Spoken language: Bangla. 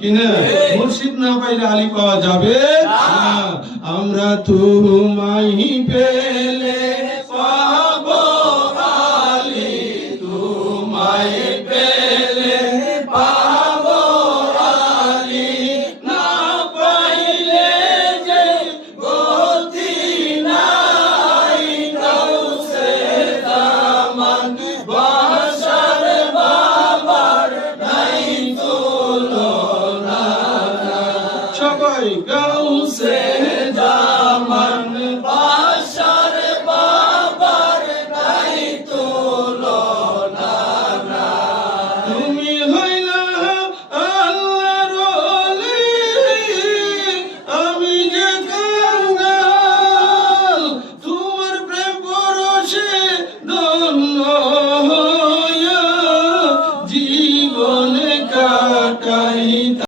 কিনা মুর্শিদ না পাইলে আলী পাওয়া যাবে না। আমরা তোমায় পেলে পাবো আলী, তোমায় পেলে পাবো আলী, না পাইলে যে গতি নাই গাউসে জামান বাশার বাবার নাই তুলনা। সবাই গাউসে